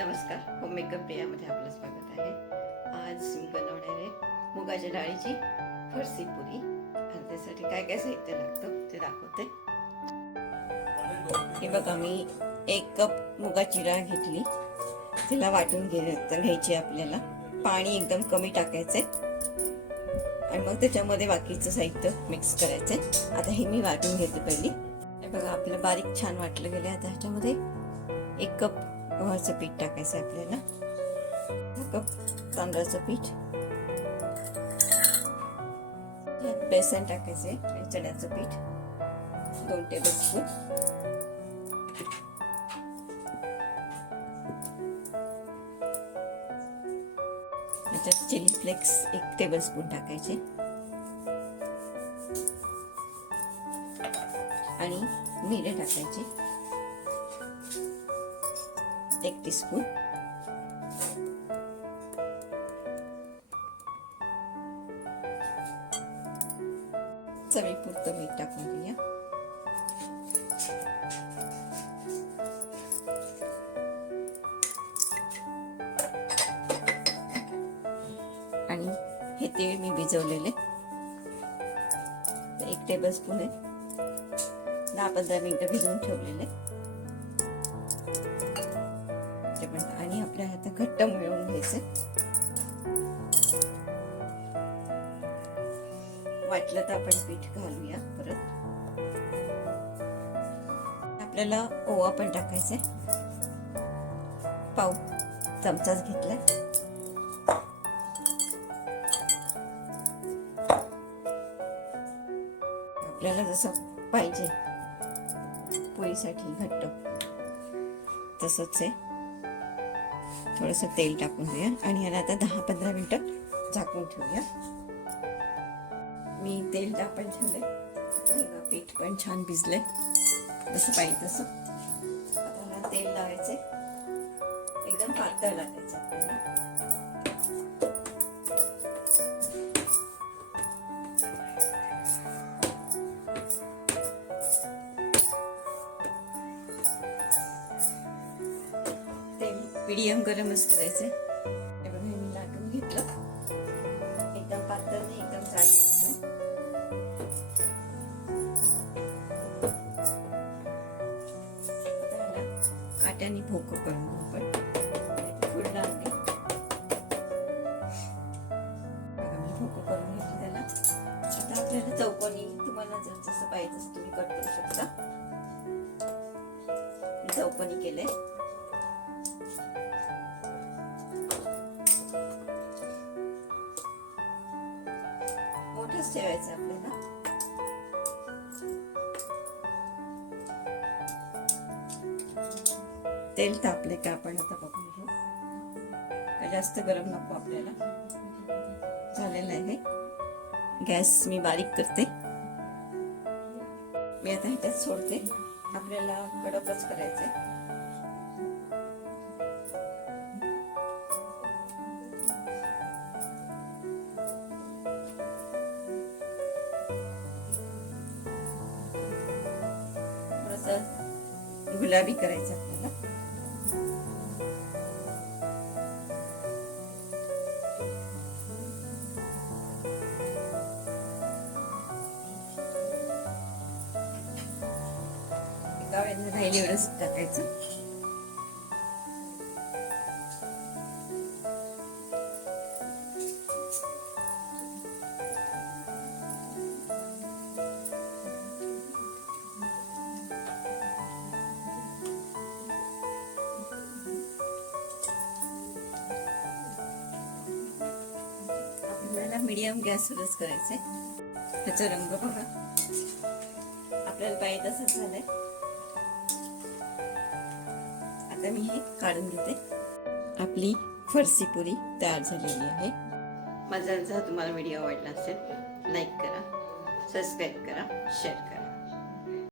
नमस्कार, home makeup प्रियामध्ये आपलं स्वागत आहे. आज मी बनवणार आहे मुगाच्या डाळीची फरसी पुरी आणि त्यासाठी काय काय साहित्य लागतं ते दाखवते. हे बघा, मी 1 कप मुगाची डाळ घेतली. तिला वाटून घ्यायची आपल्याला. पाणी एकदम कमी टाकायचंय आणि मग त्याच्यामध्ये बाकीचं साहित्य मिक्स करायचंय. आता हे मी वाटून घेते पहिली. हे बघा, आपलं बारीक छान वाटलं गेलं. आता ह्याच्यामध्ये 1 कप गव्हाचं पीठ टाकायचं आपल्याला, 1 कप तांदळाचं पीठ, बेसन टाकायचे, चण्याचं पीठ 2 टेबलस्पून, त्याच्यात चिली फ्लेक्स 1 टेबलस्पून टाकायचे आणि मिरे टाकायचे 1 टीस्पून, चवीपुरतं मीठ टाकून घेऊया. आणि हे तीळ मी भिजवलेले 1 टेबलस्पून आहे, 10-15 मिनिटं भिजवून ठेवलेले. आणि आपल्याला आता घट्ट मिळवून घ्यायचं. वाटलं तर आपण पीठ घालूया परत. आपल्याला ओवा पण टाकायचंय, पाव चमचाच घेतलाय. आपल्याला जसं पाहिजे पोळीसाठी घट्ट तसंच आहे. थोडंसं तेल टाकून घेऊया आणि याला आता 10-15 मिनिटं झाकून ठेवूया. मी तेल टाकून ठेवलंय, पीठ पण छान भिजलंय जसं पाहिजे तसं. आता तेल लावायचे, एकदम पातळ लावायचं आपल्याला. तेल मीडियम गरमच करायचं. हे बघा, मी लाटून घेतलं. एकदम पातळ नाही, एकदम जाड नाही. काट्याने भोकं करून आपण फुडला मी भोकं करून घेतली त्याला. आता आपल्याला चौकोनी, तुम्हाला जर जसं पाहिजे तसं तुम्ही कट करू शकता. मी चौकोनी केले. मोठंच ठेवायचं आपल्याला. तेल तापले का आपण आता बघून घेऊ. जास्त गरम नको आपल्याला. झालेलं आहे. गॅस मी बारीक करते. मी आता ह्याच्यात सोडते. आपल्याला कडकच करायचंय. गुलाबी करायचं आपल्याला. एका वेळेला राहिली एवढंच टाकायचं. मीडियम गॅसवरच करायचंय. त्याचा रंग बघा, आपल्याला पाहिजे तसंच झालंय. आता मी हे काढून घेते. आपली फरसी पुरी तयार झालेली आहे. माझा जर तुम्हाला व्हिडिओ आवडला असेल, लाईक करा, सबस्क्राईब करा, शेअर करा.